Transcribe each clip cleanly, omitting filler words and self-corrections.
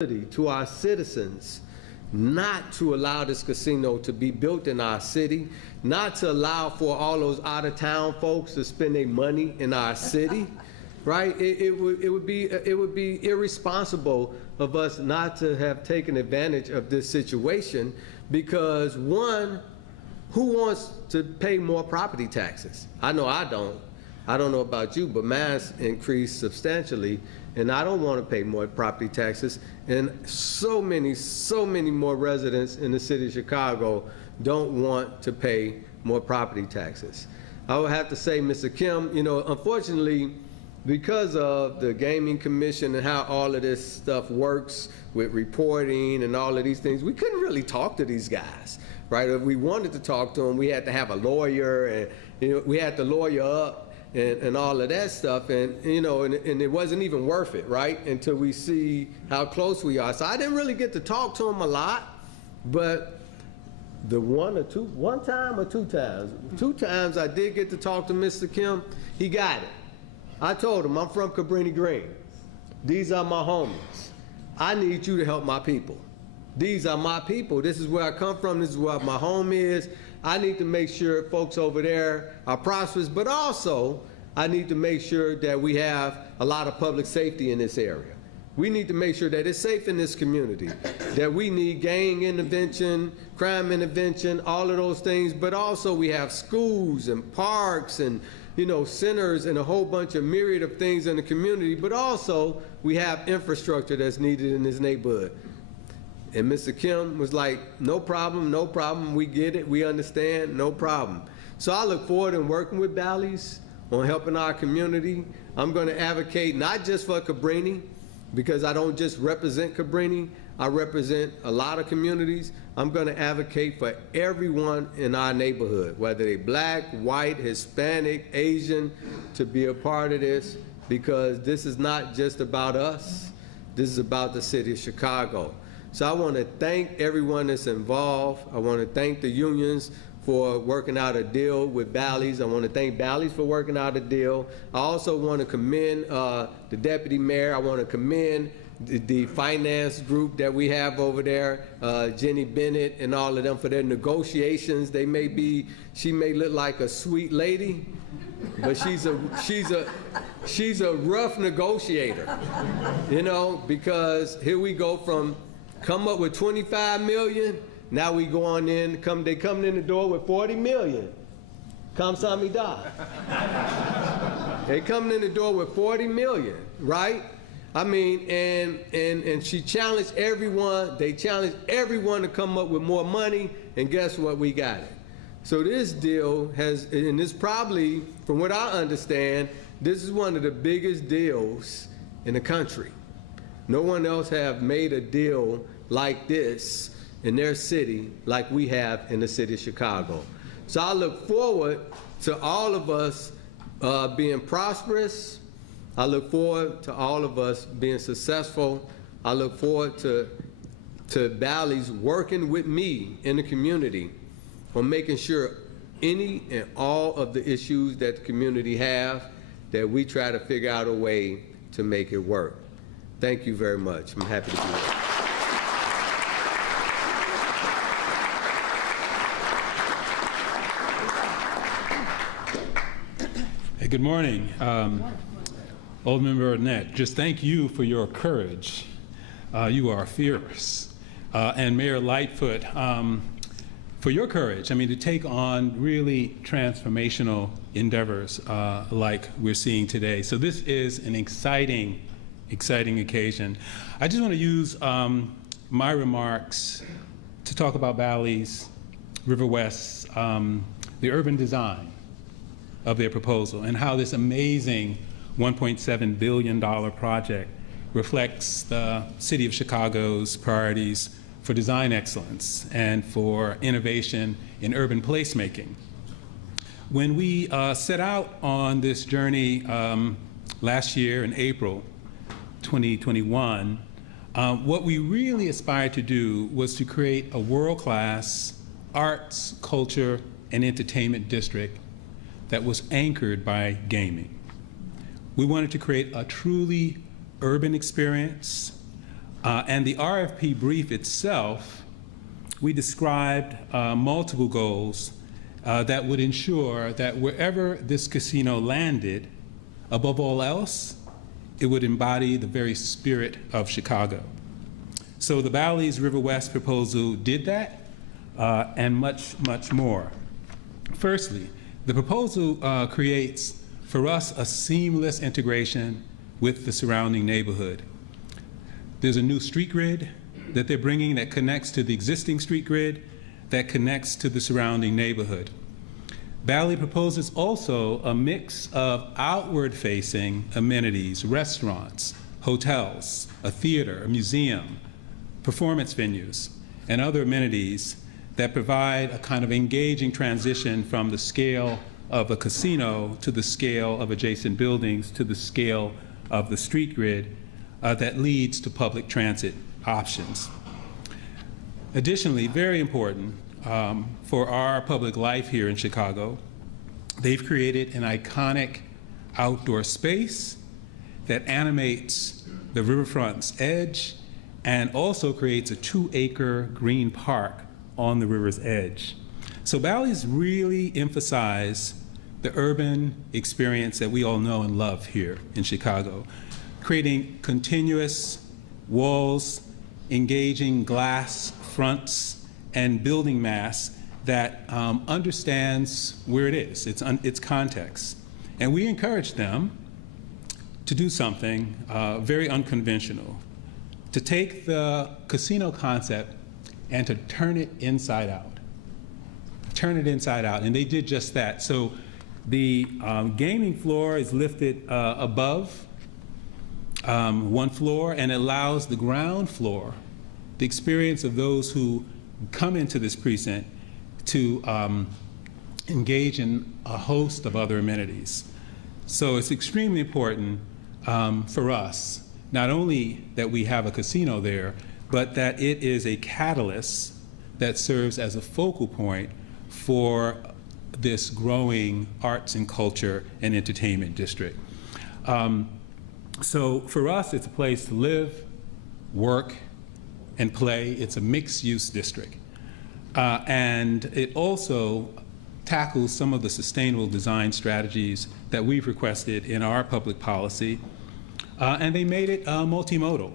to our citizens not to allow this casino to be built in our city, not to allow for all those out-of-town folks to spend their money in our city, right? It would be irresponsible of us not to have taken advantage of this situation because, one, who wants to pay more property taxes? I know I don't. I don't know about you, but mine's increased substantially, and I don't want to pay more property taxes. And so many more residents in the city of Chicago don't want to pay more property taxes. I would have to say, Mr. Kim, you know, unfortunately, because of the Gaming Commission and how all of this stuff works with reporting and all of these things, we couldn't really talk to these guys, right? If we wanted to talk to them, we had to have a lawyer, and you know, we had to lawyer up and all of that stuff, and you know, and it wasn't even worth it, right? Until we see how close we are. So I didn't really get to talk to them a lot, but the one time or two times I did get to talk to Mr. Kim. He got it. I told him, I'm from Cabrini Green. These are my homies. I need you to help my people. These are my people. This is where I come from. This is where my home is. I need to make sure folks over there are prosperous, but also I need to make sure that we have a lot of public safety in this area. We need to make sure that it's safe in this community, that we need gang intervention, crime intervention, all of those things, but also we have schools and parks and, you know, centers and a whole bunch of myriad of things in the community, but also we have infrastructure that's needed in this neighborhood. And Mr. Kim was like, no problem, we get it, we understand, no problem. So I look forward to working with Bally's on helping our community. I'm gonna advocate not just for Cabrini, because I don't just represent Cabrini, I represent a lot of communities. I'm gonna advocate for everyone in our neighborhood, whether they're black, white, Hispanic, Asian, to be a part of this, because this is not just about us, this is about the city of Chicago. So I want to thank everyone that's involved. I want to thank the unions for working out a deal with Bally's. I want to thank Bally's for working out a deal. I also want to commend the deputy mayor. I want to commend the finance group that we have over there, Jenny Bennett and all of them, for their negotiations. She may look like a sweet lady, but she's a rough negotiator, you know, because here we go from come up with 25 million, now we go on in, they come in the door with 40 million. Kamsahamnida. They come in the door with 40 million, right? I mean, and she challenged everyone, they challenged everyone to come up with more money, and guess what, we got it. So this deal has, and this probably, from what I understand, this is one of the biggest deals in the country. No one else have made a deal like this in their city like we have in the city of Chicago. So I look forward to all of us being prosperous. I look forward to all of us being successful. I look forward to Bally's working with me in the community on making sure any and all of the issues that the community have, that we try to figure out a way to make it work. Thank you very much. I'm happy to be here. Hey, good morning. Old Member Arnett, just thank you for your courage. You are fierce. And Mayor Lightfoot, for your courage, I mean, to take on really transformational endeavors like we're seeing today. So this is an exciting occasion. I just want to use my remarks to talk about Bally's, River West's, the urban design of their proposal and how this amazing $1.7 billion project reflects the city of Chicago's priorities for design excellence and for innovation in urban placemaking. When we set out on this journey last year in April 2021, what we really aspired to do was to create a world-class arts, culture, and entertainment district that was anchored by gaming. We wanted to create a truly urban experience And the RFP brief itself, we described multiple goals that would ensure that wherever this casino landed, above all else, it would embody the very spirit of Chicago. So the Bally's River West proposal did that, and much, much more. Firstly, the proposal creates, for us, a seamless integration with the surrounding neighborhood. There's a new street grid that they're bringing that connects to the existing street grid that connects to the surrounding neighborhood. Bally proposes also a mix of outward-facing amenities, restaurants, hotels, a theater, a museum, performance venues, and other amenities that provide a kind of engaging transition from the scale of a casino to the scale of adjacent buildings to the scale of the street grid that leads to public transit options. Additionally, very important, for our public life here in Chicago, they've created an iconic outdoor space that animates the riverfront's edge and also creates a 2-acre green park on the river's edge. So Bally's really emphasize the urban experience that we all know and love here in Chicago, creating continuous walls, engaging glass fronts, and building mass that understands where it is, its context. And we encourage them to do something very unconventional, to take the casino concept and to turn it inside out. Turn it inside out, and they did just that. So the gaming floor is lifted above one floor and allows the ground floor, the experience of those who come into this precinct to engage in a host of other amenities. So it's extremely important for us, not only that we have a casino there, but that it is a catalyst that serves as a focal point for this growing arts and culture and entertainment district. So for us, it's a place to live, work, and play. It's a mixed-use district. And it also tackles some of the sustainable design strategies that we've requested in our public policy. And they made it multimodal,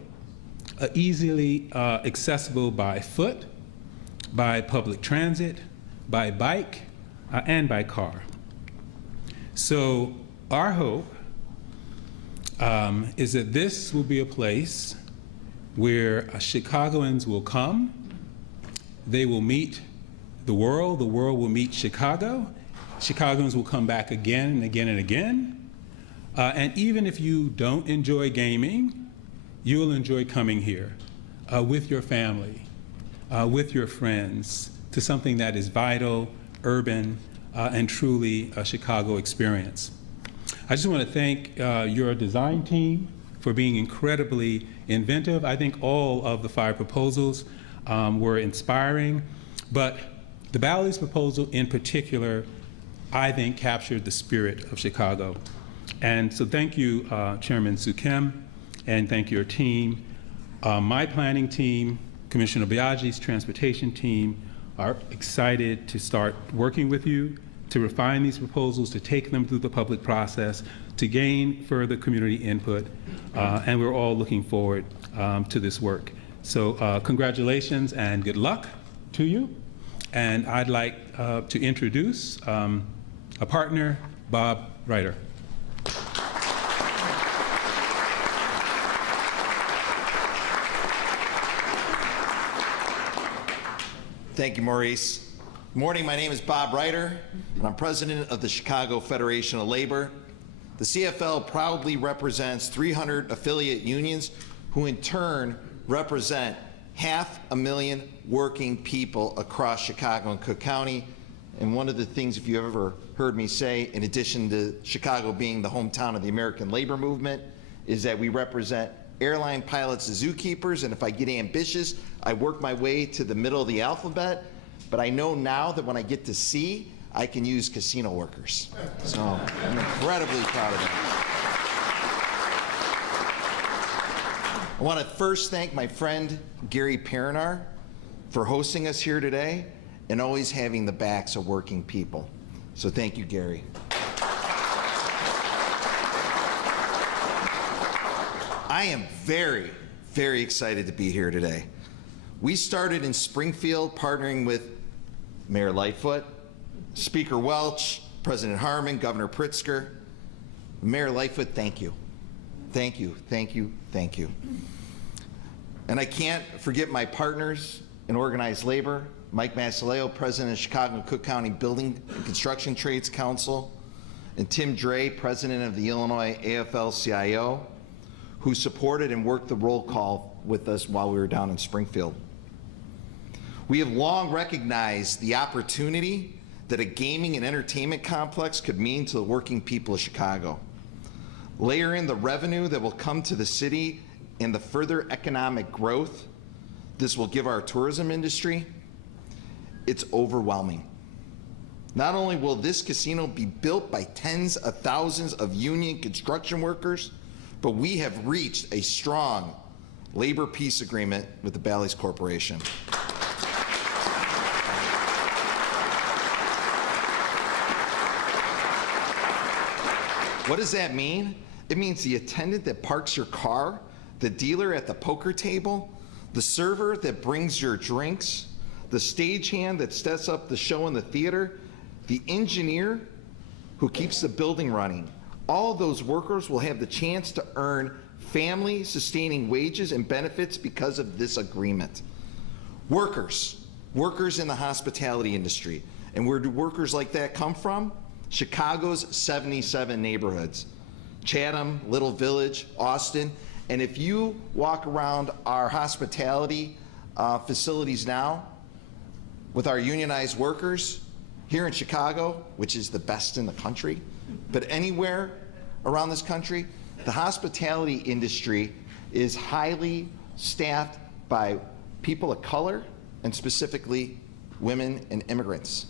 easily accessible by foot, by public transit, by bike, and by car. So our hope is that this will be a place where Chicagoans will come, they will meet the world will meet Chicago, Chicagoans will come back again and again and again, and even if you don't enjoy gaming, you'll enjoy coming here with your family, with your friends, to something that is vital, urban, and truly a Chicago experience. I just want to thank your design team for being incredibly inventive. I think all of the 5 proposals were inspiring, but the Bally's proposal in particular, I think, captured the spirit of Chicago. And so thank you, Chairman Sukim, and thank your team. My planning team, Commissioner Biagi's transportation team, are excited to start working with you to refine these proposals, to take them through the public process, to gain further community input, and we're all looking forward to this work. So congratulations and good luck to you. And I'd like to introduce a partner, Bob Reiter. Thank you, Maurice. Good morning, my name is Bob Reiter, and I'm president of the Chicago Federation of Labor. The CFL proudly represents 300 affiliate unions who in turn represent 500,000 working people across Chicago and Cook County. And one of the things, if you ever heard me say, in addition to Chicago being the hometown of the American labor movement, is that we represent airline pilots and zookeepers, and if I get ambitious, I work my way to the middle of the alphabet. But I know now that when I get to C, I can use casino workers. So I'm incredibly proud of that. I want to first thank my friend Gary Perinar for hosting us here today and always having the backs of working people. So thank you, Gary. I am very, very excited to be here today. We started in Springfield partnering with Mayor Lightfoot, Speaker Welch, President Harmon, Governor Pritzker. Mayor Lightfoot, thank you. Thank you, thank you, thank you. And I can't forget my partners in organized labor, Mike Masaleo, President of Chicago and Cook County Building and Construction Trades Council, and Tim Dre, President of the Illinois AFL-CIO, who supported and worked the roll call with us while we were down in Springfield. We have long recognized the opportunity that a gaming and entertainment complex could mean to the working people of Chicago. Layer in the revenue that will come to the city and the further economic growth this will give our tourism industry, it's overwhelming. Not only will this casino be built by tens of thousands of union construction workers, but we have reached a strong labor peace agreement with the Bally's Corporation. What does that mean? It means the attendant that parks your car, the dealer at the poker table, the server that brings your drinks, the stagehand that sets up the show in the theater, the engineer who keeps the building running. All of those workers will have the chance to earn family-sustaining wages and benefits because of this agreement. Workers in the hospitality industry. And where do workers like that come from? Chicago's 77 neighborhoods. Chatham, Little Village, Austin. And if you walk around our hospitality facilities now with our unionized workers here in Chicago, which is the best in the country, but anywhere around this country, the hospitality industry is highly staffed by people of color and specifically women and immigrants.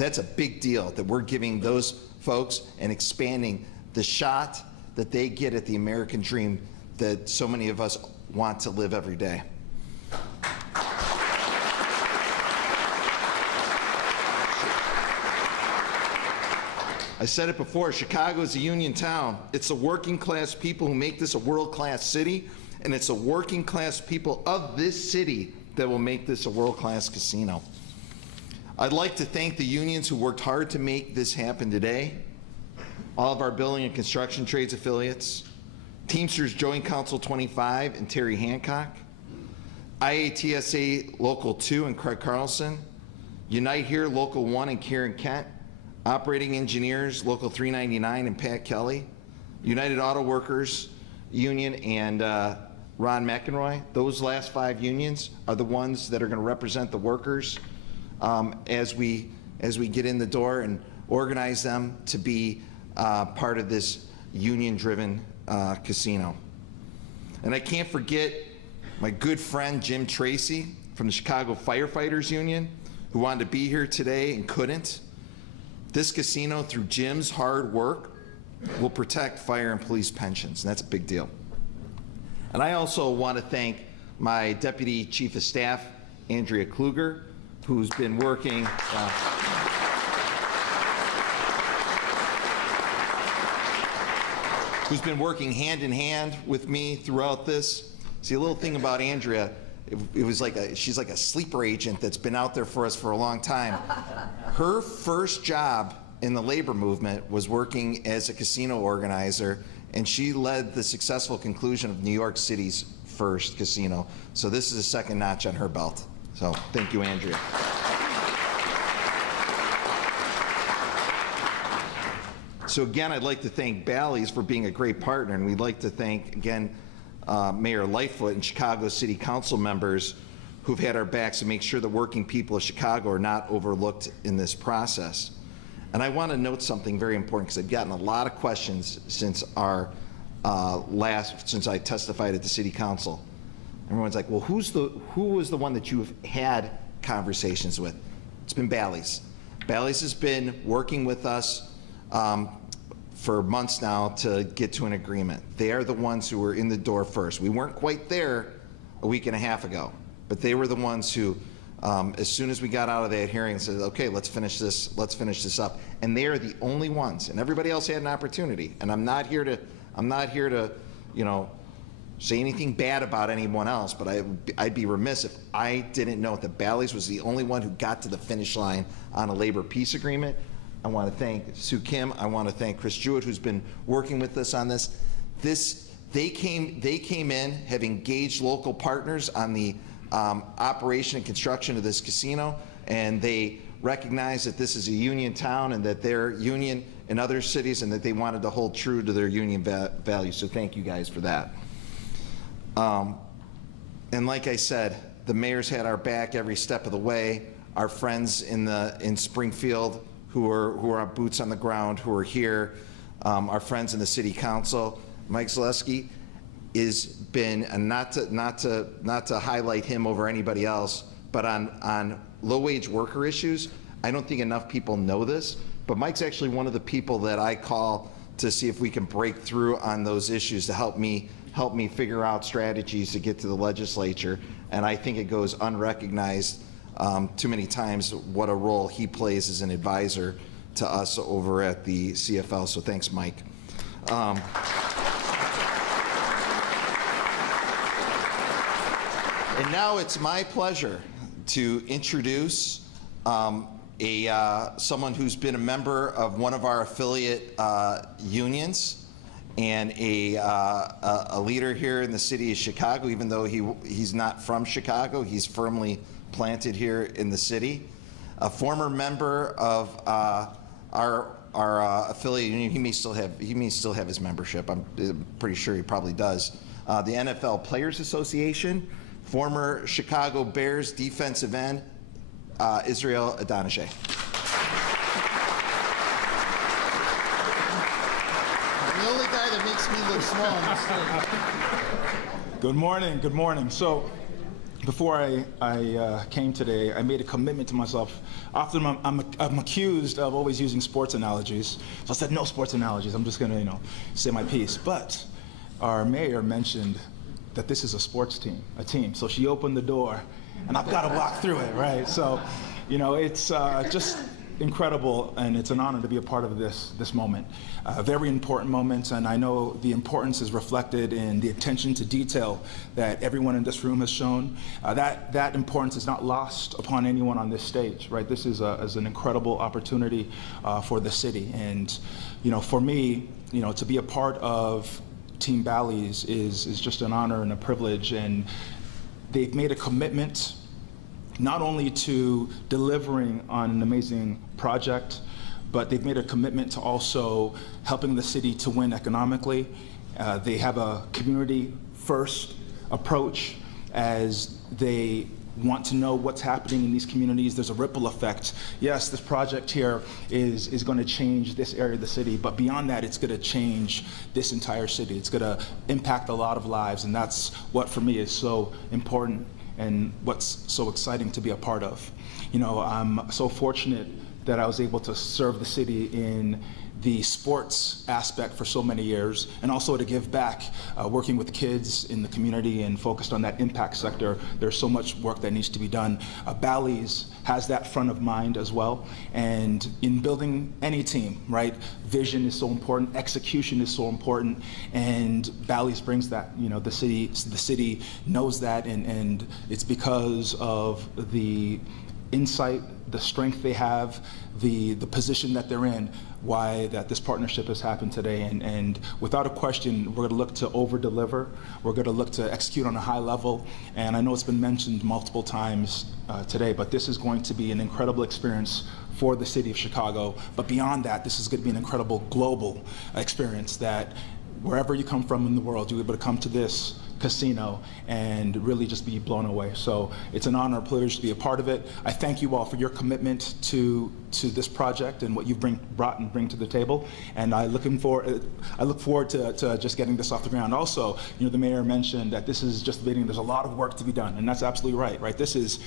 That's a big deal that we're giving those folks and expanding the shot that they get at the American dream that so many of us want to live every day. I said it before, Chicago is a union town. It's the working class people who make this a world-class city, and it's the working class people of this city that will make this a world-class casino. I'd like to thank the unions who worked hard to make this happen today, all of our building and construction trades affiliates, Teamsters Joint Council 25 and Terry Hancock, IATSA Local 2 and Craig Carlson, Unite Here Local 1 and Karen Kent, Operating Engineers Local 399 and Pat Kelly, United Auto Workers Union and Ron McEnroy. Those last 5 unions are the ones that are going to represent the workers as we get in the door and organize them to be part of this union-driven casino. And I can't forget my good friend Jim Tracy from the Chicago Firefighters Union, who wanted to be here today and couldn't. This casino, through Jim's hard work, will protect fire and police pensions, and that's a big deal. And I also want to thank my Deputy Chief of Staff, Andrea Kluger, who's been working hand in hand with me throughout this. See, a little thing about Andrea, it was like she's like a sleeper agent that's been out there for us for a long time. Her first job in the labor movement was working as a casino organizer, and she led the successful conclusion of New York City's first casino. So this is a second notch on her belt. So thank you, Andrea. So again, I'd like to thank Bally's for being a great partner, and we'd like to thank, again, Mayor Lightfoot and Chicago City Council members who've had our backs to make sure the working people of Chicago are not overlooked in this process. And I want to note something very important, because I've gotten a lot of questions since our since I testified at the City Council. Everyone's like, well, who was the one that you've had conversations with? It's been Bally's. Bally's has been working with us for months now to get to an agreement. They are the ones who were in the door first. We weren't quite there a week and a half ago, but they were the ones who, as soon as we got out of that hearing, said, okay, let's finish this up. And they are the only ones, and everybody else had an opportunity. And I'm not here to, you know, say anything bad about anyone else, but I'd be remiss if I didn't know that Bally's was the only one who got to the finish line on a labor peace agreement. I want to thank Sue Kim. I want to thank Chris Jewett, who's been working with us on this. They came in, have engaged local partners on the operation and construction of this casino, and they recognize that this is a union town and that they're union in other cities, and that they wanted to hold true to their union values. So thank you guys for that. And like I said, the mayor's had our back every step of the way. Our friends in Springfield who are boots on the ground, who are here, our friends in the city council. Mike Zaleski has been, and not to highlight him over anybody else, but on low-wage worker issues, I don't think enough people know this, but Mike's actually one of the people that I call to see if we can break through on those issues to help me figure out strategies to get to the legislature. And I think it goes unrecognized too many times what a role he plays as an advisor to us over at the CFL. So thanks, Mike. And now it's my pleasure to introduce someone who's been a member of one of our affiliate unions and a leader here in the city of Chicago. Even though he's not from Chicago, he's firmly planted here in the city. A former member of our affiliate union. He may still have his membership. I'm pretty sure he probably does. The NFL Players Association. Former Chicago Bears defensive end, Israel Adonijah. The only guy that makes me look small on the stage. Good morning, good morning. So before I came today, I made a commitment to myself. Often I'm accused of always using sports analogies. So I said, no sports analogies, I'm just gonna say my piece. But our mayor mentioned that this is a sports team, a team. So she opened the door, and I've got to walk through it, right? So, it's just incredible, and it's an honor to be a part of this moment. Very important moment, and I know the importance is reflected in the attention to detail that everyone in this room has shown. That importance is not lost upon anyone on this stage, right? This is an incredible opportunity for the city, and for me, to be a part of Team Bally's is just an honor and a privilege, and they've made a commitment not only to delivering on an amazing project, but they've made a commitment to also helping the city to win economically. They have a community-first approach as they want to know what's happening in these communities. There's a ripple effect. Yes, this project here is going to change this area of the city, but beyond that, it's going to change this entire city. It's going to impact a lot of lives, and that's what, for me, is so important and what's so exciting to be a part of. I'm so fortunate that I was able to serve the city in the sports aspect for so many years, and also to give back, working with kids in the community and focused on that impact sector. There's so much work that needs to be done. Bally's has that front of mind as well, and in building any team, right, vision is so important, execution is so important, and Bally's brings that. The city knows that, and it's because of the insight, the strength they have, the position that they're in, why that this partnership has happened today. And without a question, we're going to look to over-deliver. We're going to look to execute on a high level. And I know it's been mentioned multiple times today, but this is going to be an incredible experience for the city of Chicago. But beyond that, this is going to be an incredible global experience that wherever you come from in the world, you're able to come to this casino and really just be blown away. So it's an honor, a privilege to be a part of it. I thank you all for your commitment to to this project and what you've brought and bring to the table, and I look forward to just getting this off the ground. Also, the mayor mentioned that this is just the beginning. There's a lot of work to be done, and that's absolutely right. This is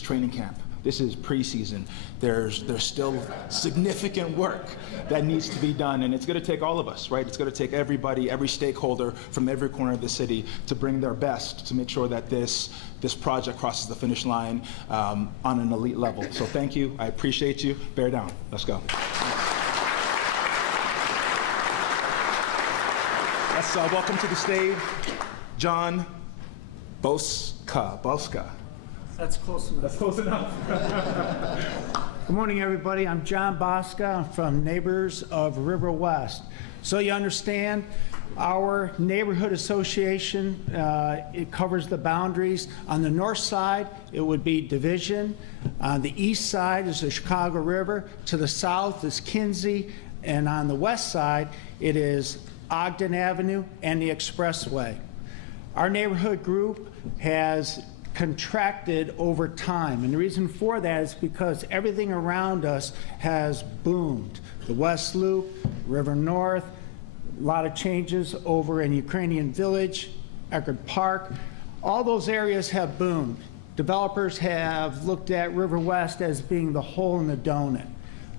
training camp. This is preseason. There's still significant work that needs to be done, and it's going to take all of us, right? It's going to take everybody, every stakeholder from every corner of the city to bring their best to make sure that this project crosses the finish line on an elite level. So thank you. I appreciate you. Bear down. Let's go. Let's welcome to the stage John Bosca. That's close enough. That's close enough. Good morning, everybody. I'm John Bosca. I'm from Neighbors of River West. So you understand, our neighborhood association, it covers the boundaries. On the north side, it would be Division. On the east side is the Chicago River. To the south is Kinsey. And on the west side, it is Ogden Avenue and the Expressway. Our neighborhood group has contracted over time, and the reason for that is because everything around us has boomed. The West Loop, River North, a lot of changes over in Ukrainian Village, Eckerd Park. All those areas have boomed. Developers have looked at River West as being the hole in the donut.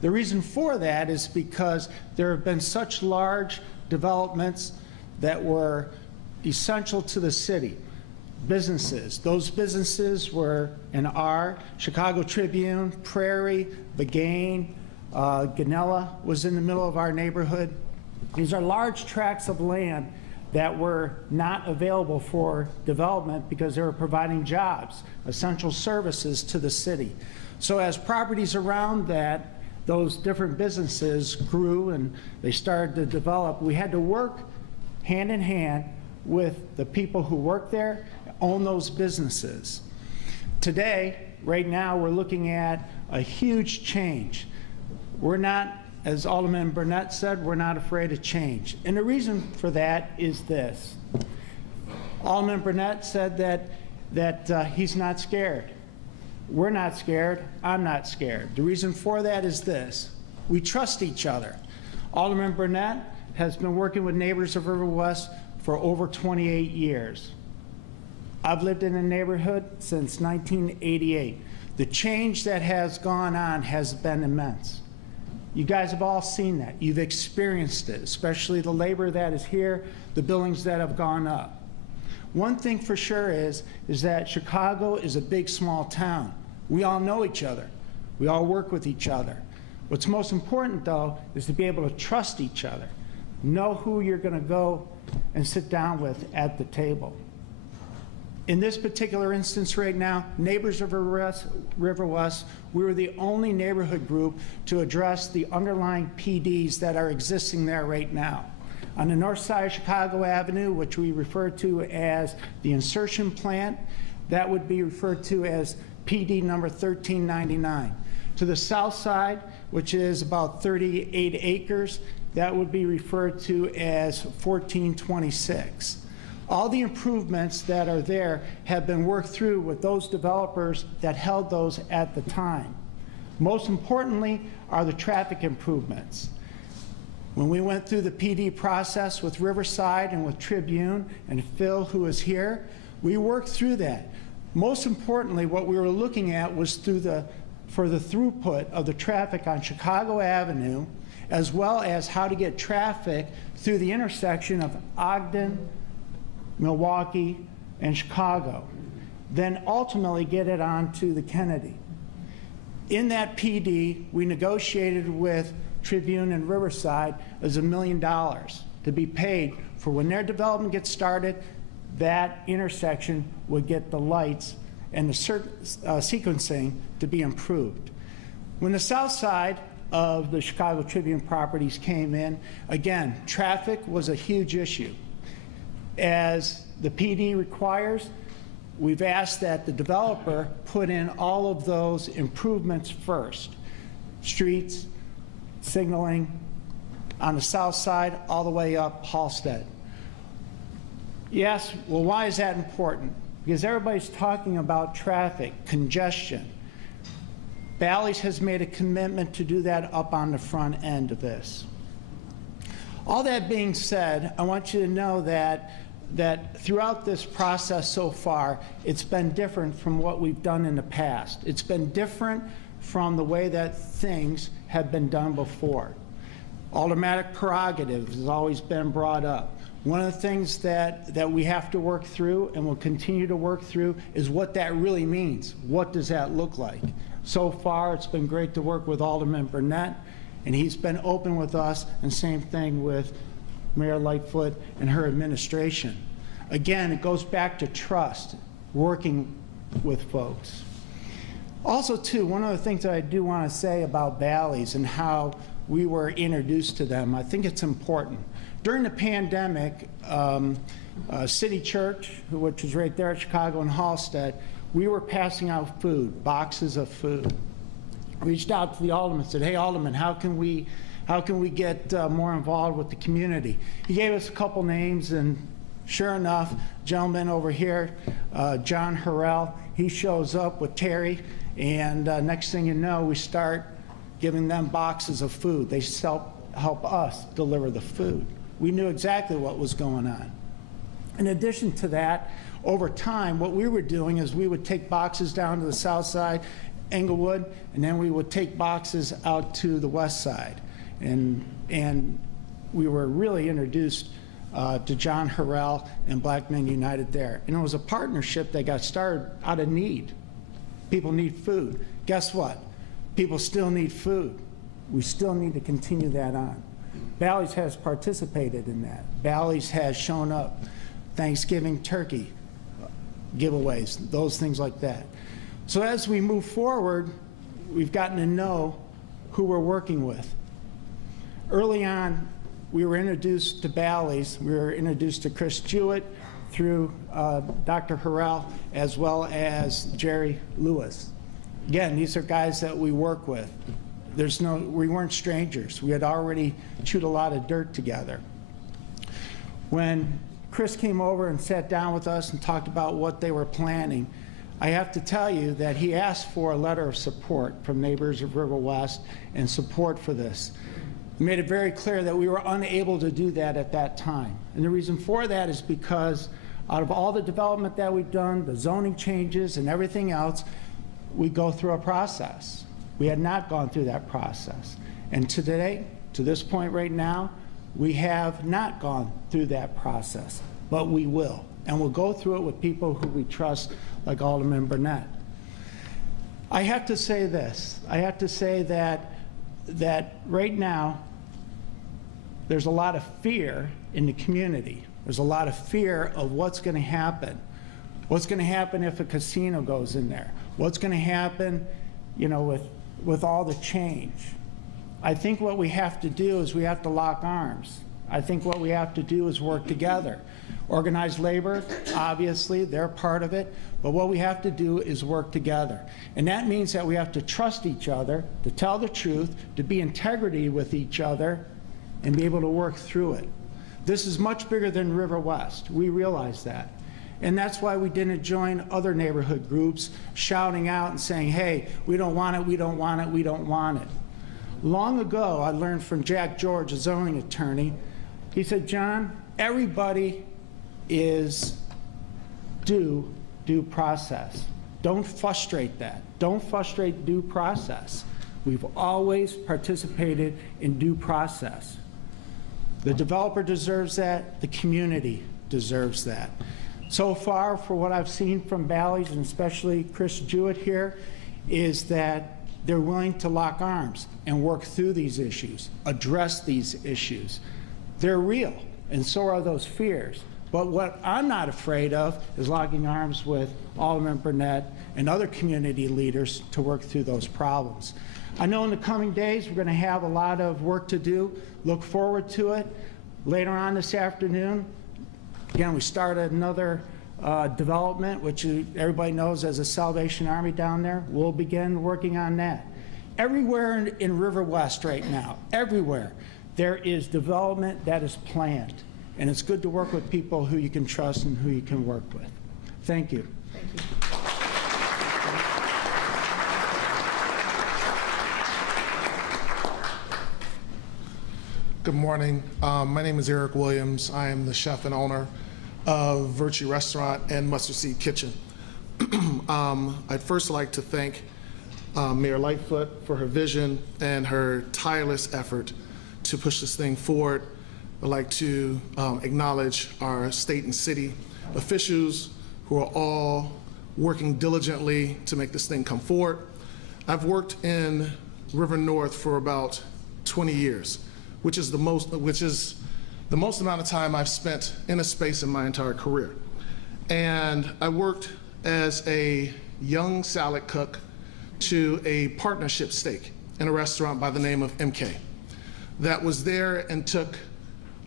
The reason for that is because there have been such large developments that were essential to the city. Businesses. Those businesses were and are Chicago Tribune, Prairie, Begain, Ganella was in the middle of our neighborhood. These are large tracts of land that were not available for development because they were providing jobs, essential services to the city. So as properties around that, those different businesses grew and they started to develop, we had to work hand in hand with the people who work there, own those businesses. Today, right now, we're looking at a huge change. We're not, as Alderman Burnett said, we're not afraid of change. And the reason for that is this. Alderman Burnett said that he's not scared. We're not scared. I'm not scared. The reason for that is this. We trust each other. Alderman Burnett has been working with Neighbors of River West for over 28 years. I've lived in a neighborhood since 1988. The change that has gone on has been immense. You guys have all seen that. You've experienced it, especially the labor that is here, the buildings that have gone up. One thing for sure is that Chicago is a big, small town. We all know each other. We all work with each other. What's most important, though, is to be able to trust each other. Know who you're going to go and sit down with at the table. In this particular instance right now, Neighbors of River West, we were the only neighborhood group to address the underlying PDs that are existing there right now. On the north side of Chicago Avenue, which we refer to as the insertion plant, that would be referred to as PD number 1399. To the south side, which is about 38 acres, that would be referred to as 1426. All the improvements that are there have been worked through with those developers that held those at the time. Most importantly are the traffic improvements. When we went through the PD process with Riverside and with Tribune and Phil, who is here, we worked through that. Most importantly, what we were looking at was for the throughput of the traffic on Chicago Avenue, as well as how to get traffic through the intersection of Ogden, Milwaukee, and Chicago, then ultimately get it onto the Kennedy. In that PD, we negotiated with Tribune and Riverside as $1 million to be paid for when their development gets started, that intersection would get the lights and the sequencing to be improved. When the south side of the Chicago Tribune properties came in, again, traffic was a huge issue. As the PD requires, we've asked that the developer put in all of those improvements first. Streets, signaling on the south side all the way up Halsted. Yes, well, why is that important? Because everybody's talking about traffic, congestion. Bally's has made a commitment to do that up on the front end of this. All that being said, I want you to know that throughout this process so far, it's been different from what we've done in the past. It's been different from the way that things have been done before. Automatic prerogatives has always been brought up. One of the things that we have to work through and will continue to work through is what that really means. What does that look like? So far, it's been great to work with Alderman Burnett, and he's been open with us, and same thing with Mayor Lightfoot and her administration. Again, it goes back to trust, working with folks. Also, too, one of the things that I do want to say about Bally's and how we were introduced to them, I think it's important. During the pandemic, City Church, which is right there at Chicago and Halstead, we were passing out food, boxes of food. Reached out to the alderman and said, hey, Alderman, how can we get more involved with the community? He gave us a couple names, and sure enough, gentleman over here, John Harrell, he shows up with Terry, and next thing you know, we start giving them boxes of food. They help us deliver the food. We knew exactly what was going on. In addition to that, over time, what we were doing is we would take boxes down to the south side, Englewood, and then we would take boxes out to the west side. And we were really introduced to John Harrell and Black Men United there. And it was a partnership that got started out of need. People need food. Guess what? People still need food. We still need to continue that on. Bally's has participated in that. Bally's has shown up. Thanksgiving turkey giveaways, those things like that. So as we move forward, we've gotten to know who we're working with. Early on, we were introduced to Bally's. We were introduced to Chris Jewett through Dr. Harrell, as well as Jerry Lewis. Again, these are guys that we work with. We weren't strangers. We had already chewed a lot of dirt together. When Chris came over and sat down with us and talked about what they were planning, I have to tell you that he asked for a letter of support from neighbors of River West and support for this. He made it very clear that we were unable to do that at that time. And the reason for that is because out of all the development that we've done, the zoning changes and everything else, we go through a process. We had not gone through that process. And today, to this point right now, we have not gone through that process, but we will. And we'll go through it with people who we trust, like Alderman Burnett. I have to say this. I have to say that right now, there's a lot of fear in the community. There's a lot of fear of what's going to happen. What's going to happen if a casino goes in there? What's going to happen, you know, with all the change? I think what we have to do is we have to lock arms. I think what we have to do is work together. Organized labor, obviously, they're part of it, but what we have to do is work together. And that means that we have to trust each other, to tell the truth, to be integrity with each other, and be able to work through it. This is much bigger than River West. We realize that. And that's why we didn't join other neighborhood groups shouting out and saying, hey, we don't want it, we don't want it, we don't want it. Long ago, I learned from Jack George, a zoning attorney. He said, John, everybody is due process. Don't frustrate that. Don't frustrate due process. We've always participated in due process. The developer deserves that. The community deserves that. So far, for what I've seen from Bally's, and especially Chris Jewett here, is that they're willing to lock arms and work through these issues, address these issues. They're real, and so are those fears. But what I'm not afraid of is locking arms with Alderman Burnett and other community leaders to work through those problems. I know in the coming days we're going to have a lot of work to do. Look forward to it. Later on this afternoon, again, we started another development, which everybody knows as a Salvation Army down there. We'll begin working on that. Everywhere in River West right now, everywhere, there is development that is planned. And it's good to work with people who you can trust and who you can work with. Thank you. Thank you. Good morning. My name is Eric Williams. I am the chef and owner of Virtue Restaurant and Mustard Seed Kitchen. I'd first like to thank Mayor Lightfoot for her vision and her tireless effort to push this thing forward. I'd like to acknowledge our state and city officials who are all working diligently to make this thing come forward. I've worked in River North for about 20 years, which is the most amount of time I've spent in a space in my entire career. And I worked as a young salad cook to a partnership steak in a restaurant by the name of MK that was there and took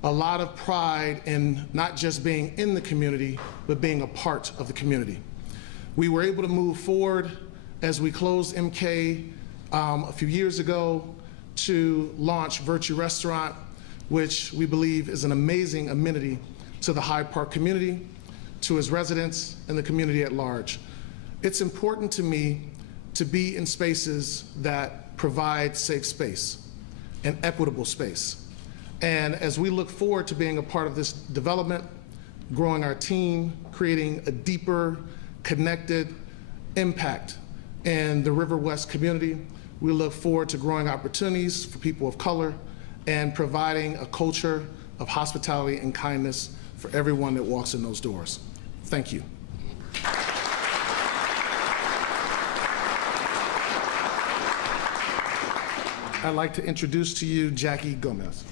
a lot of pride in not just being in the community, but being a part of the community. We were able to move forward as we closed MK a few years ago to launch Virtue Restaurant, which we believe is an amazing amenity to the Hyde Park community, to its residents, and the community at large. It's important to me to be in spaces that provide safe space and equitable space. And as we look forward to being a part of this development, growing our team, creating a deeper, connected impact in the River West community, we look forward to growing opportunities for people of color and providing a culture of hospitality and kindness for everyone that walks in those doors. Thank you. I'd like to introduce to you Jackie Gomez.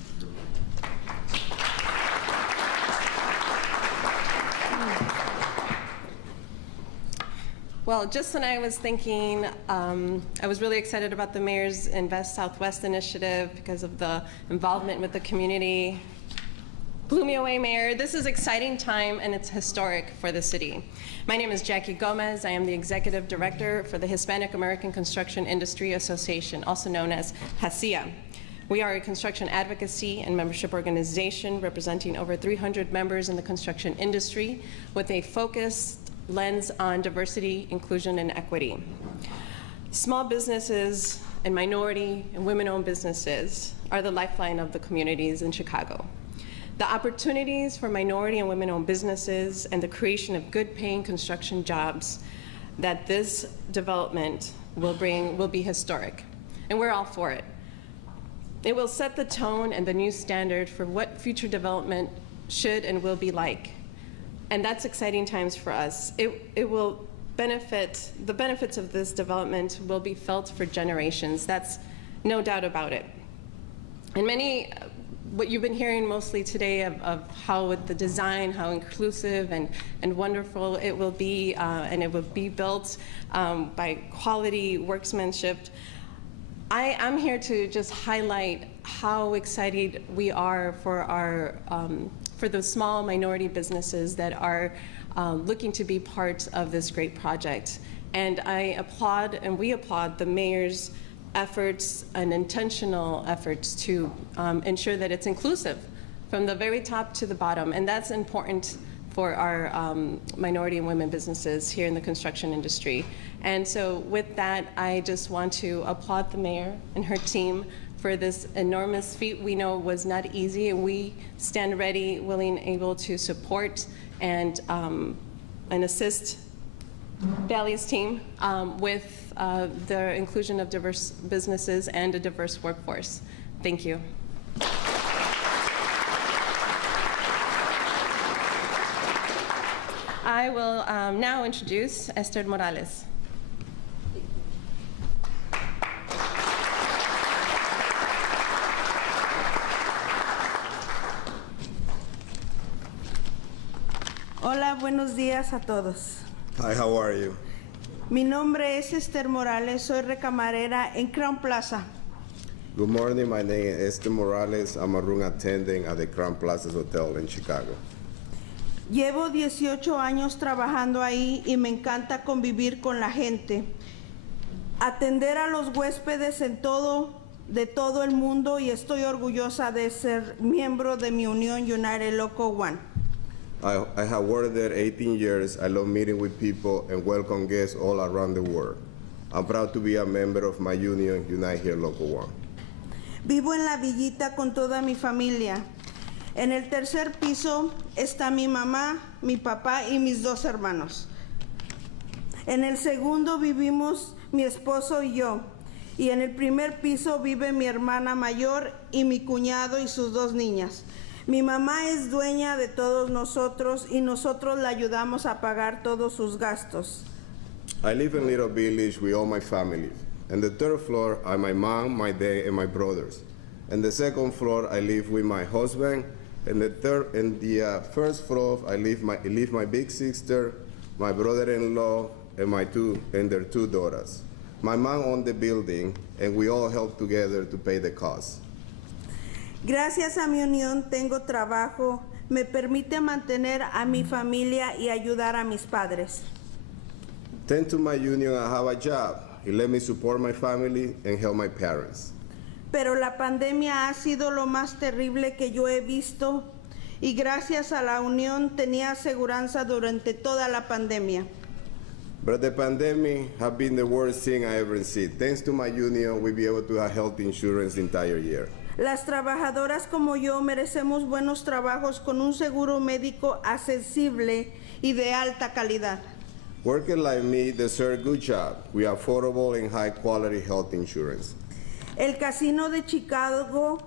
Well, just when I was thinking, I was really excited about the Mayor's Invest Southwest initiative because of the involvement with the community. Blew me away, Mayor. This is an exciting time and it's historic for the city. My name is Jackie Gomez. I am the Executive Director for the Hispanic American Construction Industry Association, also known as HACIA. We are a construction advocacy and membership organization representing over 300 members in the construction industry with a focused lens on diversity, inclusion, and equity. Small businesses and minority and women-owned businesses are the lifeline of the communities in Chicago. The opportunities for minority and women-owned businesses and the creation of good-paying construction jobs that this development will bring will be historic, and we're all for it. It will set the tone and the new standard for what future development should and will be like. And that's exciting times for us. It will benefit, the benefits of this development will be felt for generations. That's no doubt about it. And what you've been hearing mostly today of how with the design, how inclusive and wonderful it will be, and it will be built by quality workmanship. I'm here to just highlight how excited we are for our for the small minority businesses that are looking to be part of this great project. And I applaud, and we applaud, the mayor's efforts and intentional efforts to ensure that it's inclusive from the very top to the bottom. And that's important for our minority and women businesses here in the construction industry. And so with that, I just want to applaud the mayor and her team for this enormous feat we know was not easy, and we stand ready, willing, able to support and assist Valley's team with the inclusion of diverse businesses and a diverse workforce. Thank you. I will now introduce Esther Morales. Hola, buenos días a todos. Hi, how are you? Mi nombre es Esther Morales, soy recamarera en Crown Plaza. Good morning, my name is Esther Morales. I'm a room attendant at the Crown Plaza Hotel in Chicago. Llevo 18 años trabajando ahí y me encanta convivir con la gente, atender a los huéspedes de todo el mundo, y estoy orgullosa de ser miembro de mi unión United Local 1. I have worked there 18 years. I love meeting with people and welcome guests all around the world. I'm proud to be a member of my union, United Here Local 1. Vivo en la villita con toda mi familia. En el tercer piso está mi mamá, mi papá y mis 2 hermanos. En el segundo vivimos mi esposo y yo. Y en el primer piso vive mi hermana mayor y mi cuñado y sus 2 niñas. Mi mamá es dueña de todos nosotros y nosotros la ayudamos a pagar todos sus gastos. I live in a little village with all my family. On the 3rd floor are my mom, my dad, and my brothers. On the 2nd floor, I live with my husband. And the 1st floor, I live my big sister, my brother-in-law, and their 2 daughters. My mom owned the building, and we all help together to pay the costs. Gracias a mi unión tengo trabajo, me permite mantener a mi familia y ayudar a mis padres. Thanks to my union, I have a job. It let me support my family and help my parents. Pero la pandemia ha sido lo más terrible que yo he visto y gracias a la unión tenía aseguranza durante toda la pandemia. But the pandemic has been the worst thing I ever seen. Thanks to my union, we'll be able to have health insurance the entire year. Las trabajadoras como yo merecemos buenos trabajos con un seguro médico accesible y de alta calidad. Workers like me deserve a good job with affordable and high-quality health insurance. El Casino de Chicago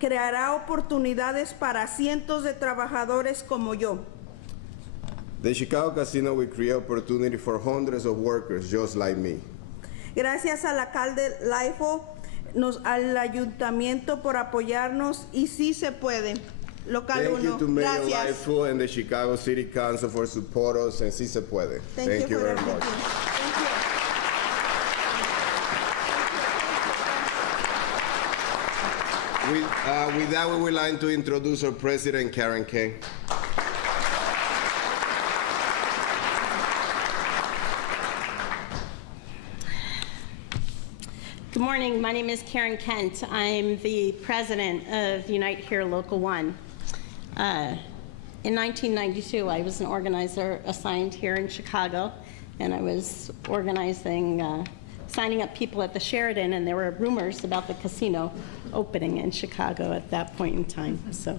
creará oportunidades para cientos de trabajadores como yo. The Chicago Casino will create opportunity for hundreds of workers just like me. Gracias al alcalde Lightfoot, al ayuntamiento por apoyarnos y sí se puede. Local Thank 1. you to Mayor Gracias. Lightfoot and the Chicago City Council for support us, and sí se puede. Thank you very much. Thank you. With that, we would like to introduce our President, Karen Kane. Good morning. My name is Karen Kent. I'm the president of Unite Here Local 1. In 1992, I was an organizer assigned here in Chicago, and I was organizing, signing up people at the Sheraton, and there were rumors about the casino opening in Chicago at that point in time. So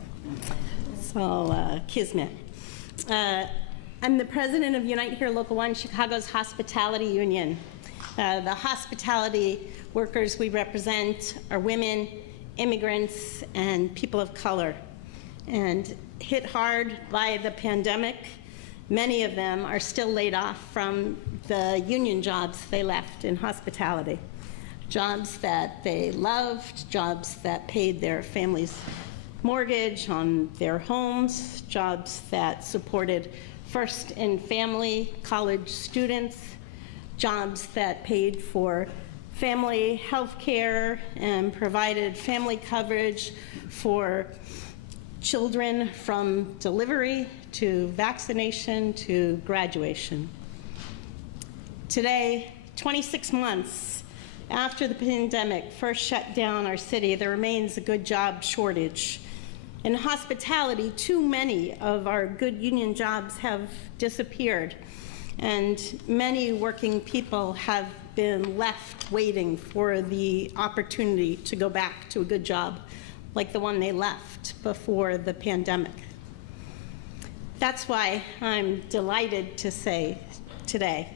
kismet. I'm the president of Unite Here Local 1, Chicago's hospitality union. The hospitality workers we represent are women, immigrants, and people of color. And hit hard by the pandemic, many of them are still laid off from the union jobs they left in hospitality. Jobs that they loved, jobs that paid their family's mortgage on their homes, jobs that supported first in family college students, jobs that paid for family health care and provided family coverage for children from delivery to vaccination to graduation. Today, 26 months after the pandemic first shut down our city, there remains a good job shortage. In hospitality, too many of our good union jobs have disappeared, and many working people have been left waiting for the opportunity to go back to a good job like the one they left before the pandemic. That's why I'm delighted to say today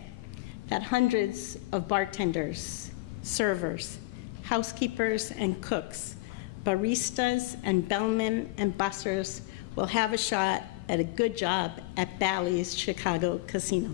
that hundreds of bartenders, servers, housekeepers and cooks, baristas and bellmen and bussers will have a shot at a good job at Bally's Chicago Casino.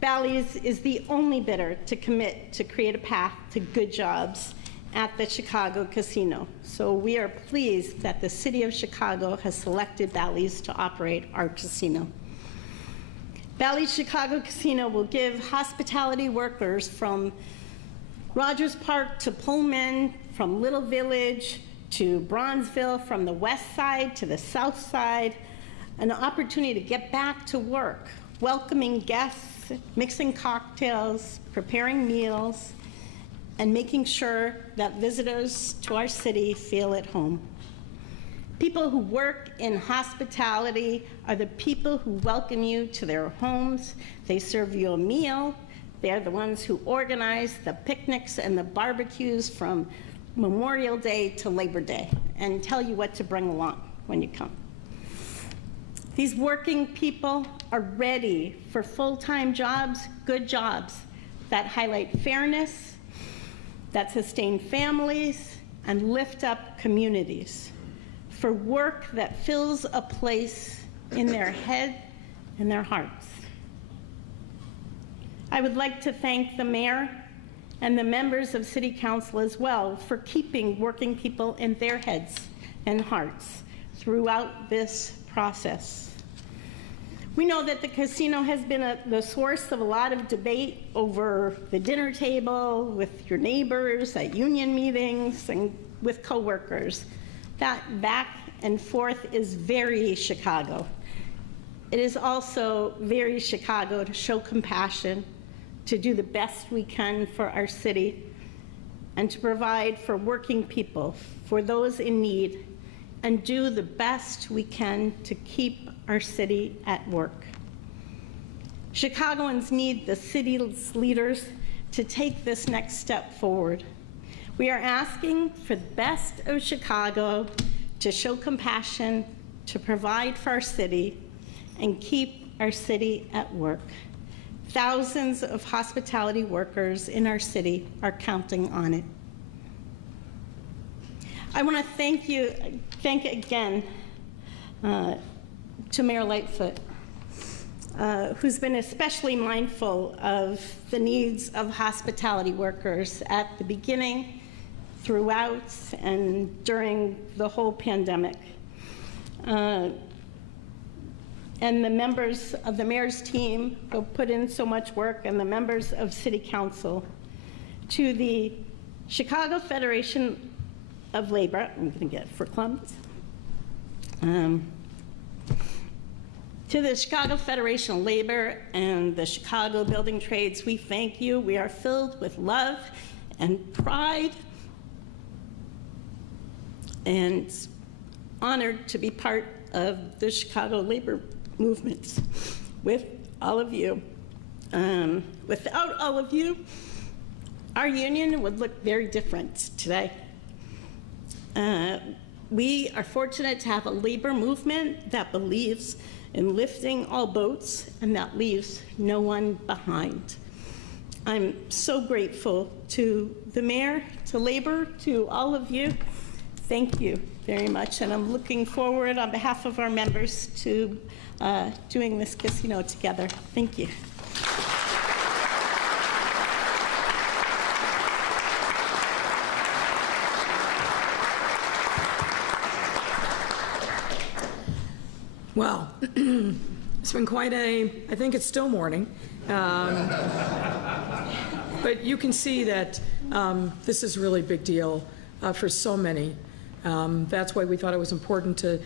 Bally's is the only bidder to commit to create a path to good jobs at the Chicago Casino. So we are pleased that the City of Chicago has selected Bally's to operate our casino. Bally's Chicago Casino will give hospitality workers from Rogers Park to Pullman, from Little Village to Bronzeville, from the west side to the south side, an opportunity to get back to work, welcoming guests, mixing cocktails, preparing meals, and making sure that visitors to our city feel at home. People who work in hospitality are the people who welcome you to their homes. They serve you a meal. They're the ones who organize the picnics and the barbecues from Memorial Day to Labor Day and tell you what to bring along when you come. These working people are ready for full-time jobs, good jobs that highlight fairness, that sustain families, and lift up communities, for work that fills a place in their head and their hearts. I would like to thank the mayor and the members of City Council as well for keeping working people in their heads and hearts throughout this process. We know that the casino has been the source of a lot of debate over the dinner table, with your neighbors, at union meetings, and with coworkers. That back and forth is very Chicago. It is also very Chicago to show compassion, to do the best we can for our city, and to provide for working people, for those in need, and do the best we can to keep our city at work. Chicagoans need the city's leaders to take this next step forward. We are asking for the best of Chicago to show compassion, to provide for our city, and keep our city at work. Thousands of hospitality workers in our city are counting on it. I want to thank again to Mayor Lightfoot, who's been especially mindful of the needs of hospitality workers at the beginning, throughout, and during the whole pandemic. And the members of the mayor's team who put in so much work, and the members of City Council, to the Chicago Federation of Labor, I'm gonna get for clumps, to the Chicago Federation of Labor and the Chicago Building Trades, we thank you. We are filled with love and pride and honored to be part of the Chicago labor movements with all of you. Without all of you, our union would look very different today. We are fortunate to have a labor movement that believes in lifting all boats and that leaves no one behind. I'm so grateful to the mayor, to labor, to all of you. Thank you very much, and I'm looking forward on behalf of our members to doing this casino together. Thank you. Well, it's been quite I think it's still morning. But you can see that this is a really big deal for so many. That's why we thought it was important to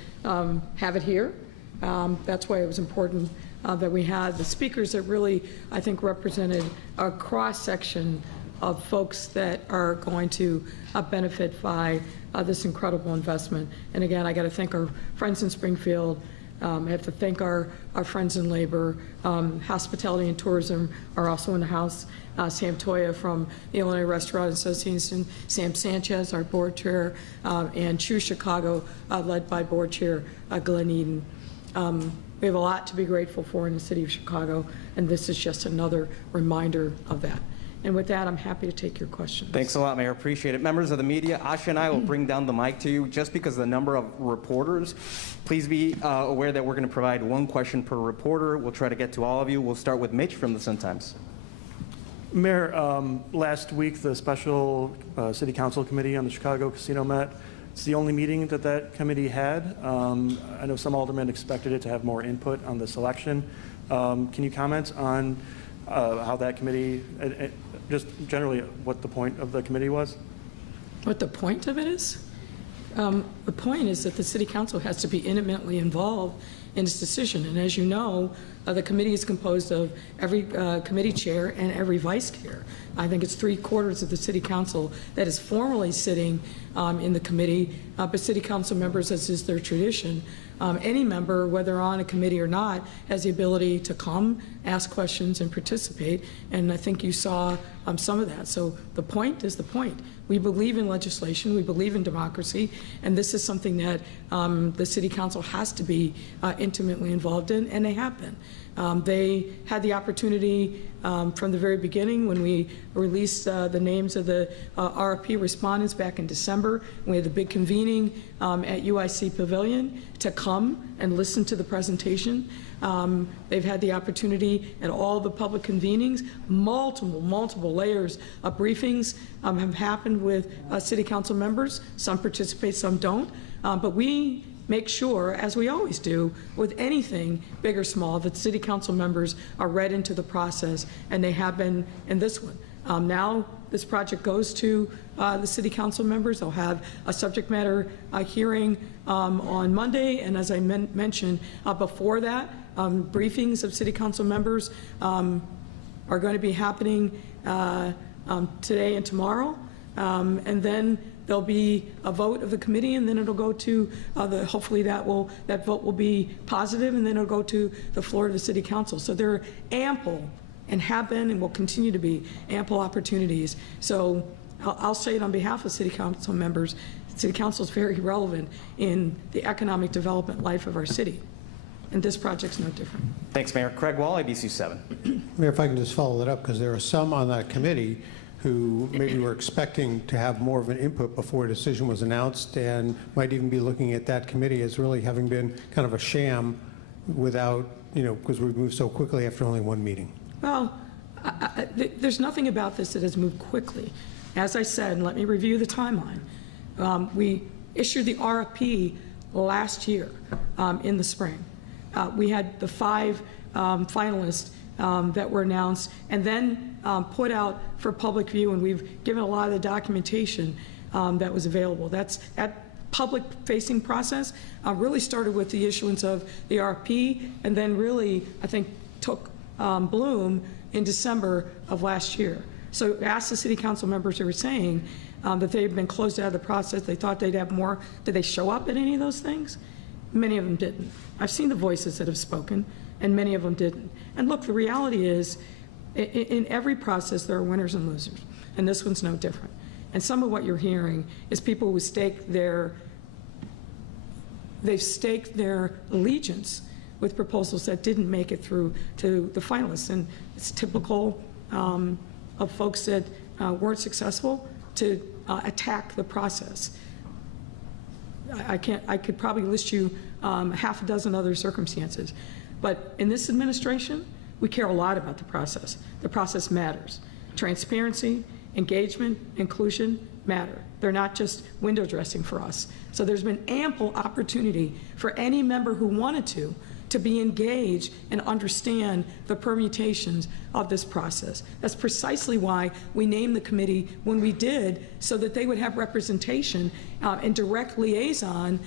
have it here. That's why it was important that we had the speakers that really, I think, represented a cross-section of folks that are going to benefit by this incredible investment. And again, I got to thank our friends in Springfield. I have to thank our friends in labor. Hospitality and tourism are also in the house. Sam Toya from the Illinois Restaurant Association, Sam Sanchez, our board chair, and Choose Chicago, led by board chair Glenn Eden. We have a lot to be grateful for in the city of Chicago, and this is just another reminder of that. And with that, I'm happy to take your questions. Thanks a lot, Mayor. Appreciate it. Members of the media, Asha and I will bring down the mic to you just because of the number of reporters. Please be aware that we're going to provide one question per reporter. We'll try to get to all of you. We'll start with Mitch from the Sun-Times. Mayor, last week the special City Council Committee on the Chicago Casino met. It's the only meeting that that committee had. I know some aldermen expected it to have more input on the selection. Can you comment on how that committee, just generally what the point of the committee was? What the point of it is? The point is that the City Council has to be intimately involved in its decision. And as you know, the committee is composed of every committee chair and every vice chair. I think it's 3/4 of the City Council that is formally sitting in the committee, but City Council members, as is their tradition, any member, whether on a committee or not, has the ability to come, ask questions, and participate, and I think you saw some of that. So the point is the point. We believe in legislation, we believe in democracy, and this is something that the City Council has to be intimately involved in, and they have been. They had the opportunity from the very beginning when we released the names of the RFP respondents back in December. We had the big convening at UIC Pavilion to come and listen to the presentation. They've had the opportunity at all the public convenings. Multiple layers of briefings have happened with City Council members. Some participate, some don't. But we make sure, as we always do, with anything big or small, that City Council members are read into the process, and they have been in this one. Now this project goes to the City Council members. They'll have a subject matter hearing on Monday, and as I mentioned before that, briefings of City Council members are going to be happening today and tomorrow, and then there'll be a vote of the committee, and then it'll go to hopefully that vote will be positive, and then it'll go to the floor of the City Council. So there are ample, and have been and will continue to be ample opportunities. So I'll say it on behalf of City Council members. City Council is very relevant in the economic development life of our city, and this project's no different. Thanks, Mayor. Craig Wall, ABC 7. Mayor, if I can just follow that up, because there are some on that committee who maybe were expecting to have more of an input before a decision was announced, and might even be looking at that committee as really having been kind of a sham without, because we've moved so quickly after only one meeting. Well, there's nothing about this that has moved quickly. As I said, and let me review the timeline. We issued the RFP last year in the spring. We had the 5 finalists that were announced, and then put out for public view, and we've given a lot of the documentation that was available. That public-facing process really started with the issuance of the RFP, and then really, I think, took bloom in December of last year. So ask the City Council members who were saying that they've been closed out of the process, they thought they'd have more. Did they show up at any of those things? Many of them didn't. I've seen the voices that have spoken, and many of them didn't. And look, the reality is, in every process, there are winners and losers, and this one's no different. And some of what you're hearing is people who they've staked their allegiance with proposals that didn't make it through to the finalists, and it's typical of folks that weren't successful to attack the process. I could probably list you half a dozen other circumstances, but in this administration, we care a lot about the process. The process matters. Transparency, engagement, inclusion matter. They're not just window dressing for us. So there's been ample opportunity for any member who wanted to be engaged and understand the permutations of this process. That's precisely why we named the committee when we did, so that they would have representation and direct liaison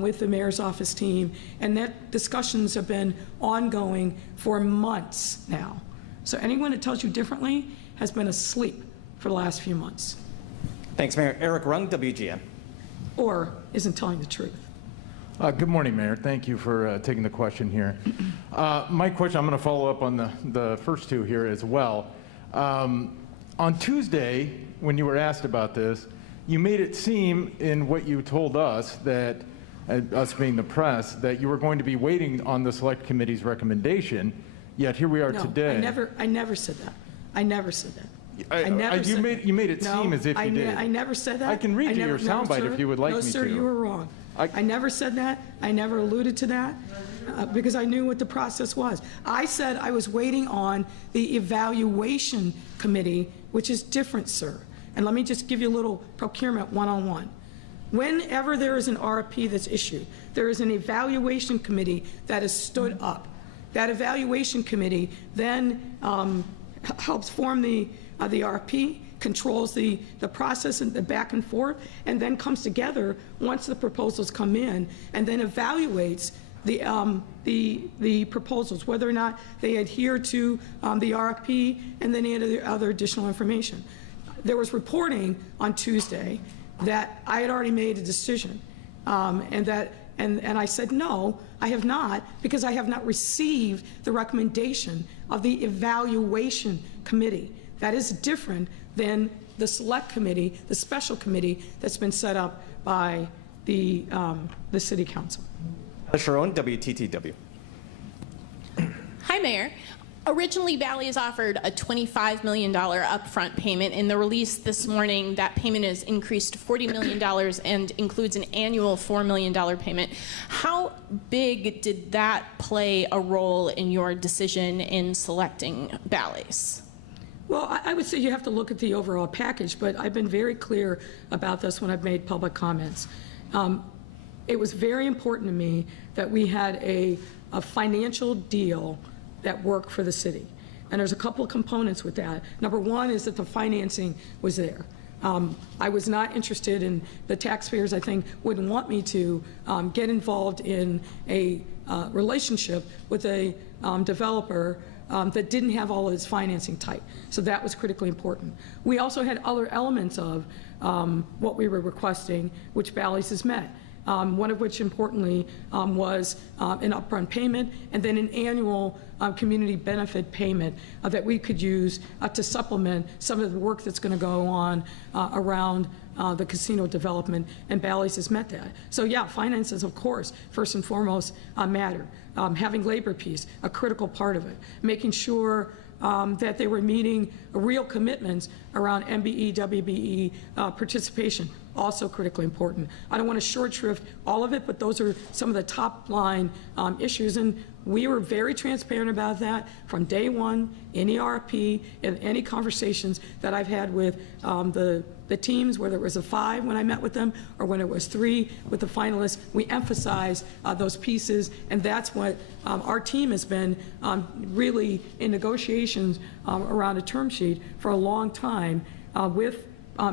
with the mayor's office team, and that discussions have been ongoing for months now. So anyone that tells you differently has been asleep for the last few months. Thanks, Mayor. Eric Rung, WGN. Or isn't telling the truth. Good morning, Mayor. Thank you for taking the question here. My question, I'm going to follow up on the first two here as well. On Tuesday, when you were asked about this, you made it seem in what you told us that, us being the press, that you were going to be waiting on the Select Committee's recommendation, yet here we are today. I never said that. I never said that. You made it seem as if you did. I never said that. I can read you your soundbite if you would like me to. No, sir, you were wrong. I never said that. I never alluded to that because I knew what the process was. I said I was waiting on the evaluation committee, which is different, sir. And let me just give you a little procurement one-on-one. Whenever there is an RFP that's issued, there is an evaluation committee that is stood up. That evaluation committee then helps form the RFP, controls the process and the back and forth, and then comes together once the proposals come in, and then evaluates the proposals, whether or not they adhere to the RFP and then any other additional information. There was reporting on Tuesday that I had already made a decision, and I said, no, I have not, because I have not received the recommendation of the evaluation committee. That is different than the select committee, the special committee that's been set up by the city council. Sharon, WTTW. Hi, Mayor. Originally, Bally's offered a $25 million upfront payment. In the release this morning, that payment is increased to $40 million and includes an annual $4 million payment. How big did that play a role in your decision in selecting Bally's? Well, I would say you have to look at the overall package, but I've been very clear about this when I've made public comments. It was very important to me that we had a financial deal that worked for the city. And there's a couple of components with that. Number one is that the financing was there. I was not interested in, the taxpayers, I think, wouldn't want me to get involved in a relationship with a developer that didn't have all of its financing tight. So that was critically important. We also had other elements of what we were requesting, which Bally's has met. One of which, importantly, was an upfront payment and then an annual community benefit payment that we could use to supplement some of the work that's going to go on around the casino development, and Bally's has met that. So yeah, finances, of course, first and foremost, matter. Having labor piece, a critical part of it. Making sure that they were meeting real commitments around MBE, WBE participation, also critically important. I don't want to short shrift all of it, but those are some of the top line issues, and we were very transparent about that from day one, any RFP, and any conversations that I've had with the teams, whether it was a 5 when I met with them or when it was 3 with the finalists. We emphasize those pieces, and that's what our team has been really in negotiations around a term sheet for a long time with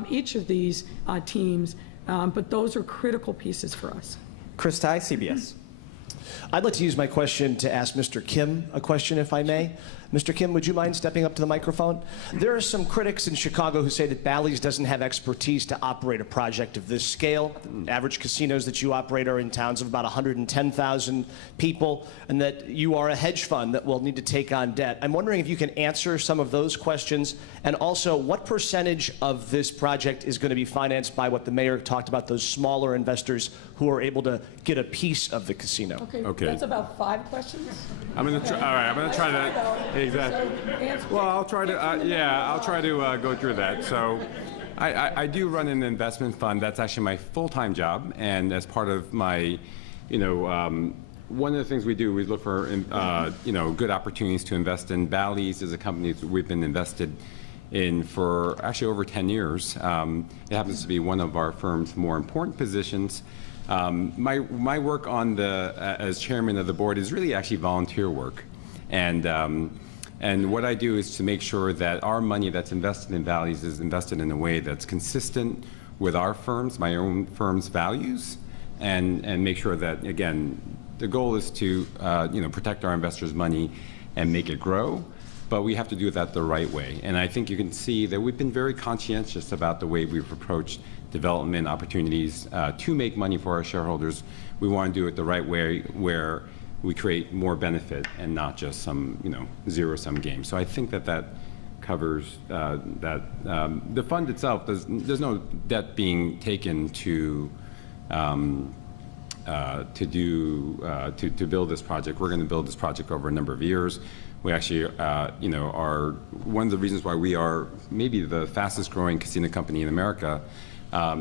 each of these teams, but those are critical pieces for us. Chris Ty, CBS. I'd like to use my question to ask Mr. Kim a question, if I may. Mr. Kim, would you mind stepping up to the microphone? There are some critics in Chicago who say that Bally's doesn't have expertise to operate a project of this scale. The average casinos that you operate are in towns of about 110,000 people, and that you are a hedge fund that will need to take on debt. I'm wondering if you can answer some of those questions, and also what percentage of this project is going to be financed by what the mayor talked about, those smaller investors who are able to get a piece of the casino. Okay. That's about 5 questions. I'm going to try. All right, I'm going to try to. Exactly. Well, I'll try to. I'll try to go through that. So, I do run an investment fund. That's actually my full-time job, and as part of my, one of the things we do is look for, good opportunities to invest in. Bally's is a company that we've been invested in for actually over 10 years. It happens to be one of our firm's more important positions. My work on as chairman of the board is really actually volunteer work, and what I do is to make sure that our money that's invested in Bally's is invested in a way that's consistent with our firm's, my own firm's values, and make sure that, again, the goal is to protect our investors' money and make it grow, but we have to do that the right way. And I think you can see that we've been very conscientious about the way we've approached development opportunities to make money for our shareholders. We want to do it the right way, where we create more benefit and not just some zero-sum game. So I think that covers that. The fund itself, there's no debt being taken to build this project. We're going to build this project over a number of years. We actually, are one of the reasons why we are maybe the fastest growing casino company in America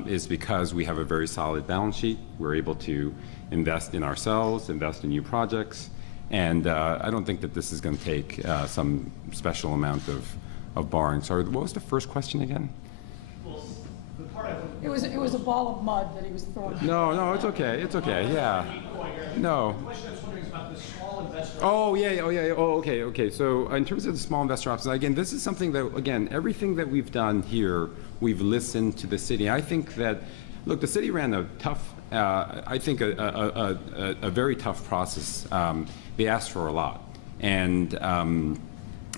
is because we have a very solid balance sheet. We're able to invest in ourselves, invest in new projects, and I don't think that this is going to take some special amount of borrowing. Sorry, what was the first question again? It was a ball of mud that he was throwing. No, it's okay. It's okay. Yeah. No. Oh, yeah. Oh, okay. So in terms of the small investor options, again, this is something that, again, everything that we've done here, we've listened to the city. I think that look, the city ran a tough, I think a very tough process. They asked for a lot. And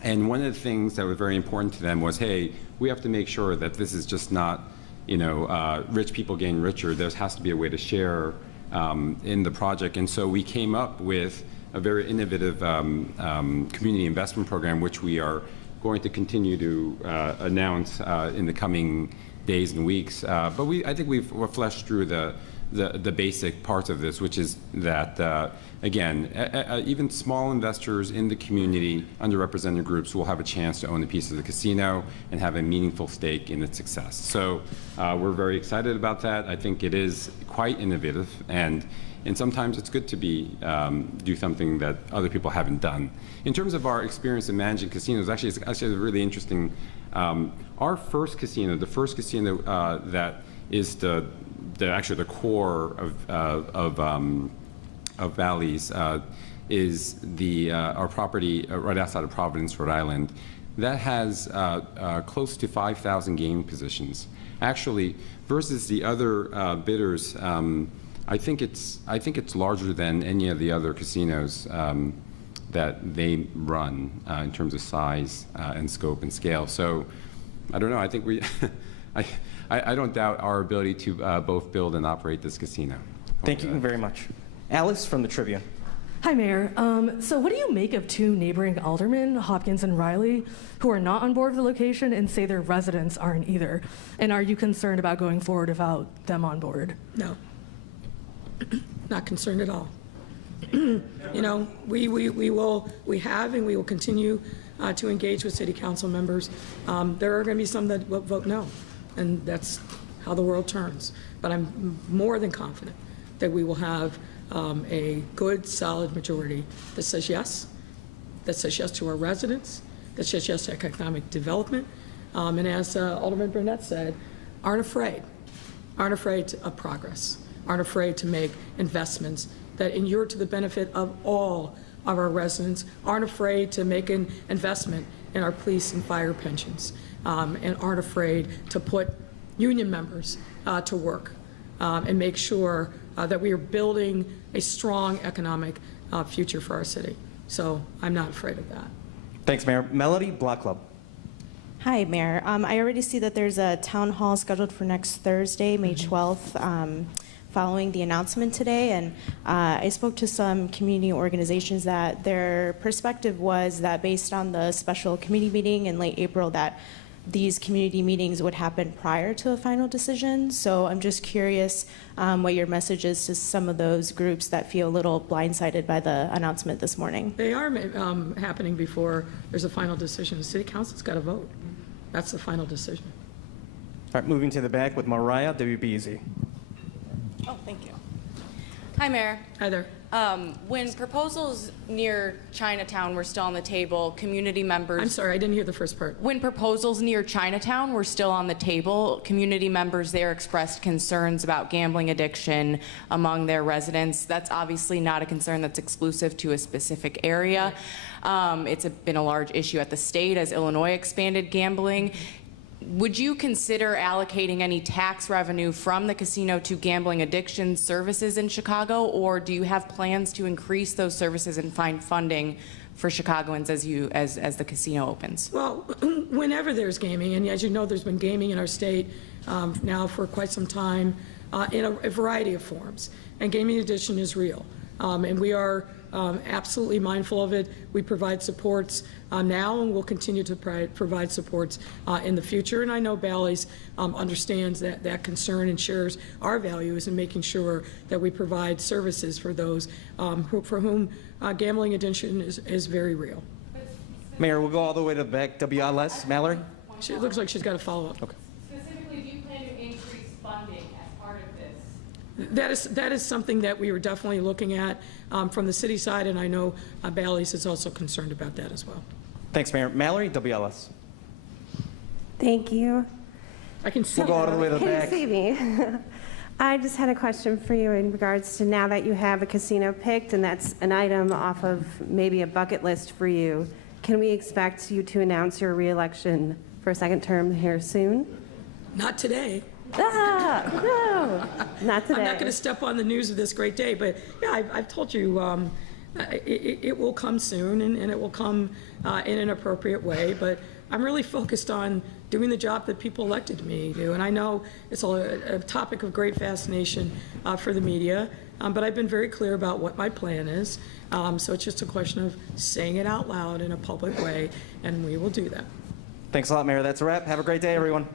one of the things that was very important to them was, hey, we have to make sure that this is just not, rich people getting richer. There has to be a way to share in the project. And so we came up with a very innovative community investment program, which we are going to continue to announce in the coming days and weeks. But I think we've fleshed through the basic parts of this, which is that, again, even small investors in the community, underrepresented groups, will have a chance to own a piece of the casino and have a meaningful stake in its success. So we're very excited about that. I think it is quite innovative, and sometimes it's good to do something that other people haven't done. In terms of our experience in managing casinos, it's actually really interesting. Our first casino, the first casino that is actually the core of Bally's, is our property right outside of Providence, Rhode Island. That has close to 5,000 gaming positions. Actually, versus the other bidders, I think it's larger than any of the other casinos that they run in terms of size and scope and scale. So I don't know. I think I don't doubt our ability to both build and operate this casino. Thank you very much. Alice from the Tribune. Hi, Mayor. So what do you make of two neighboring aldermen, Hopkins and Riley, who are not on board with the location and say their residents aren't either? And are you concerned about going forward without them on board? No. Not concerned at all. We have and we will continue to engage with city council members. There are going to be some that will vote no, and that's how the world turns. But I'm more than confident that we will have a good, solid majority that says yes to our residents, that says yes to economic development, and as Alderman Burnett said, aren't afraid of progress, aren't afraid to make investments that inure to the benefit of all of our residents, aren't afraid to make an investment in our police and fire pensions, and aren't afraid to put union members to work and make sure that we are building a strong economic future for our city. So I'm not afraid of that. Thanks, Mayor. Melody, Block Club. Hi, Mayor. I already see that there's a town hall scheduled for next Thursday, May 12th, following the announcement today. And I spoke to some community organizations that their perspective was that based on the special committee meeting in late April, that these community meetings would happen prior to a final decision. So I'm just curious what your message is to some of those groups that feel a little blindsided by the announcement this morning. They are happening before there's a final decision. The city council's got to vote. That's the final decision. All right, moving to the back with Mariah, WBEZ. Oh, thank you. Hi, Mayor. Hi there. When proposals near Chinatown were still on the table, community members... I'm sorry, I didn't hear the first part. When proposals near Chinatown were still on the table, community members there expressed concerns about gambling addiction among their residents. That's obviously not a concern that's exclusive to a specific area. It's been a large issue at the state as Illinois expanded gambling. Would you consider allocating any tax revenue from the casino to gambling addiction services in Chicago, or do you have plans to increase those services and find funding for Chicagoans as the casino opens? Well, whenever there's gaming, and as you know, there's been gaming in our state now for quite some time in a variety of forms, and gaming addiction is real, and we are absolutely mindful of it. We provide supports now, and we'll continue to provide supports in the future. And I know Bally's understands that concern and shares our values in making sure that we provide services for those for whom gambling addiction is very real. Mayor, we'll go all the way to the back. WLS, Mallory? It looks like she's got a follow-up. Okay. Specifically, do you plan to increase funding as part of this? That is something that we are definitely looking at from the city side, and I know Bally's is also concerned about that as well. Thanks, Mayor. Mallory, WLS. Thank you. I can see We'll go all the way to the back. Can you see me? I just had a question for you in regards to now that you have a casino picked, and that's an item off of maybe a bucket list for you. Can we expect you to announce your re-election for a second term here soon? Not today. No. Not today. I'm not going to step on the news of this great day, but yeah, I've told you it will come soon, and it will come in an appropriate way. But I'm really focused on doing the job that people elected me to do. And I know it's a topic of great fascination for the media, but I've been very clear about what my plan is. So it's just a question of saying it out loud in a public way, and we will do that. Thanks a lot, Mayor. That's a wrap. Have a great day, everyone.